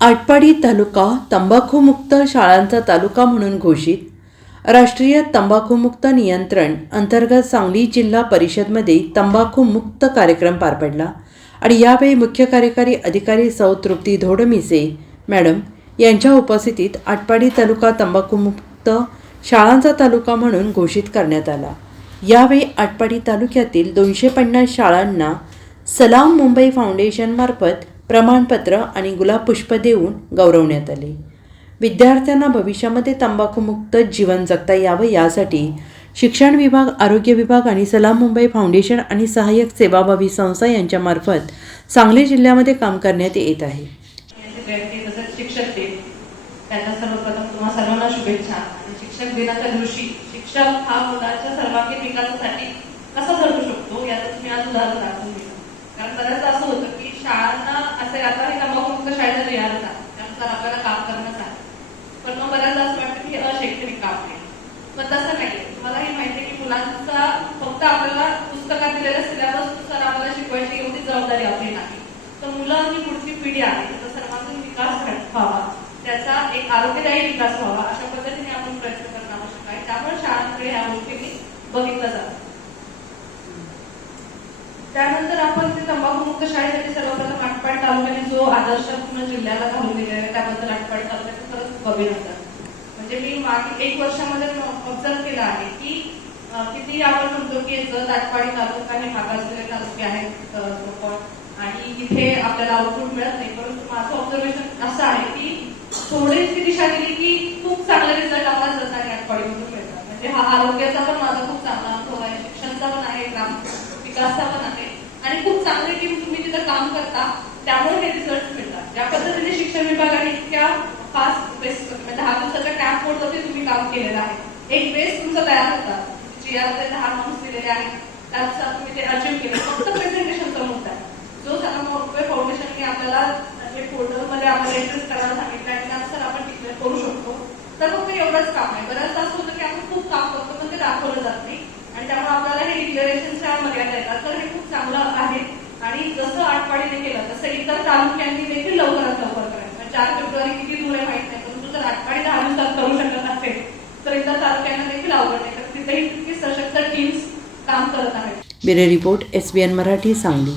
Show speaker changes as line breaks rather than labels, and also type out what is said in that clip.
आटपाडी तालुका तंबाखूमुक्त शाळांचा तालुका म्हणून घोषित. राष्ट्रीय तंबाखूमुक्त नियंत्रण अंतर्गत सांगली जिल्हा परिषदमध्ये तंबाखूमुक्त कार्यक्रम पार पडला आणि यावेळी मुख्य कार्यकारी अधिकारी सौ तृप्ती धोडमिसे मॅडम यांच्या उपस्थितीत आटपाडी तालुका तंबाखूमुक्त शाळांचा तालुका म्हणून घोषित करण्यात आला. यावेळी आटपाडी तालुक्यातील दोनशे पन्नास शाळांना सलाम मुंबई फाउंडेशनमार्फत प्रमाणपत्र आणि गुलाबपुष्प देऊन गौरवण्यात आले. विद्यार्थ्यांना भविष्यामध्ये तंबाखूमुक्त जीवन जगता यावं यासाठी शिक्षण विभाग आरोग्य विभाग आणि सलाम मुंबई फाउंडेशन आणि सहाय्यक सेवाभावी संस्था यांच्यामार्फत सांगली जिल्ह्यामध्ये काम करण्यात येत आहे.
शिक्षक त्यांना सर्वप्रथम तुम्हा सर्वांना शुभेच्छा. शिक्षक दिनाच्या दिवशी शिक्षक हा मुलाच्या सर्वांगीण विकासासाठी कसा ठरू शकतो याचं तुम्ही आज उदाहरण दाखवून दिलं कारण बऱ्याचदा असं होतं की शाळांना असे आता हे तंबाखूमुक्त शाळेला लिहायला त्यानुसार आपल्याला काम करणंच आहे पण मग बऱ्याचदा असं वाटतं की हे अशैक्षणिक काम आहे पण तसं नाही तुम्हाला हे माहिती आहे की मुलांचा फक्त आपल्याला पुस्तकात दिलेल्या सिलेबसनुसार आम्हाला शिकवायची एवढी जबाबदारी आपली नाही. तर मुलं जी पुढची पिढी आहे तर सर्वांचा विकास व्हावा. त्याचा एक आरोग्यदायी विकास व्हावा अशा पद्धतीने आपण प्रयत्न करणं आवश्यक आहे त्यामुळे शाळांकडे ह्या गोष्टींनी बघितलं जातं त्यानंतर आपण ते तंबाखूमुक्त शाळेसाठी सर्वप्रथम आटपाड तालुक्याने जो आदर्श पूर्ण जिल्ह्याला घालून दिलेला आहे त्याबद्दल आटपाड तालुक्याचं खरंच खूप अभिनंदन म्हणजे मी मागील एक वर्षामध्ये ऑब्झर्व केलं आहे की किती आपण म्हणतो की जत आटपाडी तालुका हे मागासलेले तालुके आहेत आणि इथे आपल्याला आउटपुट मिळत नाही. परंतु माझं ऑब्झर्वेशन असं आहे की थोडीशी दिशा दिली की खूप चांगले रिझल्ट आपल्याला जत आणि आटपाडीमधून मिळतात. म्हणजे हा आरोग्याचा पण माझा खूप चांगला अनुभव आहे शिक्षणाचा पण आहे ग्राम विकासचा पण आहे. आणि खूप चांगली टीम तुम्ही तिथं काम करता त्यामुळे हे रिझल्ट मिळतात. ज्या पद्धतीने शिक्षण विभागाने इतक्या फास्ट बेस म्हणजे दहा दिवसाच्या कॅम्प बोर्डवरती तुम्ही काम केलेलं आहे एक बेस तुमचा तयार होता. जी मध्ये दहा माणूस दिलेले आहेत त्यानुसार तुम्ही ते अचीव्ह केलं. फक्त प्रेझेंटेशनचा मुद्दा जो त्यांना मोठे फाउंडेशनने आपल्याला जे पोर्टलमध्ये आपल्याला एंट्रेस करायला सांगितलं आणि त्यानुसार आपण डिक्लेअर करू शकतो. तर फक्त एवढंच काम आहे. बऱ्याच असं होतं की आपण खूप काम करतो पण ते दाखवलं जात नाही. आणि त्यामुळे आपल्याला हे डिक्लेरेशनच्या मर्यादा येतात. तर हे खूप चांगलं आहे. आणि जसं आठवाडीने केलं तसं इतर तालुक्यांनी देखील लवकरात लवकर करायचं. चार फेब्रुवारी किती दूर आहे माहीत नाही. परंतु जर आठवाडी दहा दिवसात करू शकत असेल तर इतर तालुक्यांना देखील अवघड नाही तर तिथेही तितकी सशक्त टीम्स काम करत आहेत.
Bureau report S B N Marathi Sangli.